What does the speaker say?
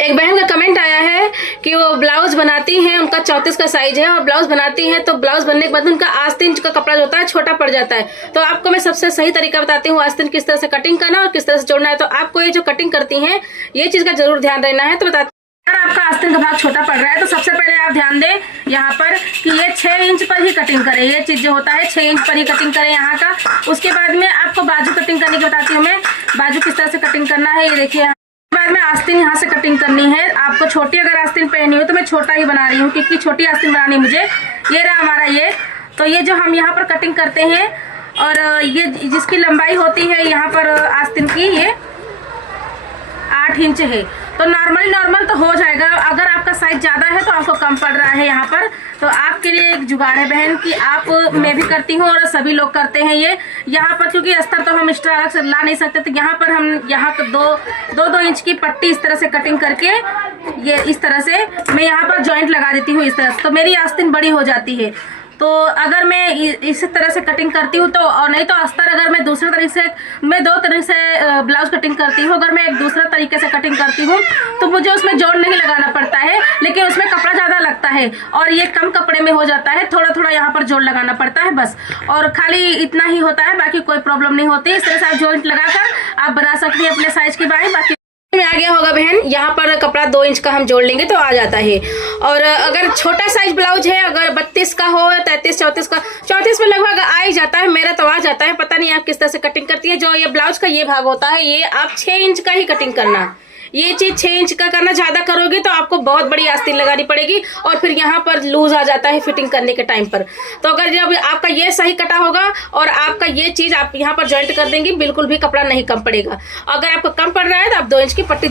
एक बहन का कमेंट आया है कि वो ब्लाउज बनाती हैं, उनका 34 का साइज है और ब्लाउज बनाती हैं तो ब्लाउज बनने के बाद उनका आस्तीन का कपड़ा जो होता है छोटा पड़ जाता है। तो आपको मैं सबसे सही तरीका बताती हूँ आस्तीन किस तरह से कटिंग करना और किस तरह से जोड़ना है। तो आपको ये जो कटिंग करती हैं ये चीज का जरूर ध्यान देना है। तो बताती अगर आपका आस्तीन का भाग छोटा पड़ रहा है तो सबसे पहले आप ध्यान दें यहाँ पर कि ये 6 इंच पर ही कटिंग करें। ये चीज जो होता है 6 इंच पर ही कटिंग करें यहाँ का। उसके बाद में आपको बाजू कटिंग करने की बताती हूँ मैं, बाजू किस तरह से कटिंग करना है। ये देखिए बाद में आस्तीन यहाँ से कटिंग करनी है। आपको छोटी अगर आस्तीन पहनी हो तो मैं छोटा ही बना रही हूँ क्योंकि छोटी आस्तीन बनानी है मुझे। ये रहा हमारा ये। तो ये जो हम यहाँ पर कटिंग करते हैं और ये जिसकी लंबाई होती है यहाँ पर आस्तीन की ये 8 इंच है। तो नॉर्मल तो हो जाएगा। अगर आपका साइज ज्यादा है तो आपको कम पड़ रहा है यहाँ पर, तो आपके लिए एक जुगाड़ है बहन कि आप मैं भी करती हूँ और सभी लोग करते हैं ये यहाँ पर, क्योंकि अस्तर तो हम एक्स्ट्रा अलग से ला नहीं सकते। तो यहाँ पर हम यहाँ पर दो इंच की पट्टी इस तरह से कटिंग करके ये इस तरह से मैं यहाँ पर जॉइंट लगा देती हूँ इस तरह से। तो मेरी आस्तीन बड़ी हो जाती है। तो अगर मैं इस तरह से कटिंग करती हूँ तो, और नहीं तो अस्तर अगर मैं दूसरे तरीके से, मैं 2 तरह से ब्लाउज कटिंग करती हूँ। अगर मैं एक दूसरा तरीके से कटिंग करती हूँ तो मुझे उसमें जोड़ नहीं लगाना पड़ता है, लेकिन उसमें कपड़ा ज्यादा लगता है और ये कम कपड़े में हो जाता है। थोड़ा थोड़ा यहाँ पर जोड़ लगाना पड़ता है बस, और खाली इतना ही होता है, बाकी कोई प्रॉब्लम नहीं होती। इस तरह से आप जॉइंट लगाकर आप बना सकती हैं अपने साइज की बाई। बाकी में आ गया होगा बहन, यहाँ पर कपड़ा 2 इंच का हम जोड़ लेंगे तो आ जाता है। और अगर छोटा साइज ब्लाउज है, अगर 32 का हो, 33, 34 का, 34 में लगभग आ ही जाता है, मेरा तो आ जाता है। पता नहीं आप किस तरह से कटिंग करती है। जो ये ब्लाउज का ये भाग होता है ये आप 6 इंच का ही कटिंग करना। ये चीज 6 इंच का करना, ज्यादा करोगे तो आपको बहुत बड़ी आस्तीन लगानी पड़ेगी और फिर यहाँ पर लूज आ जाता है फिटिंग करने के टाइम पर। तो अगर जब आपका ये सही कटा होगा और आपका ये चीज आप यहाँ पर जॉइंट कर देंगी, बिल्कुल भी कपड़ा नहीं कम पड़ेगा। अगर आपको कम पड़ रहा है तो आप 2 इंच की पट्टी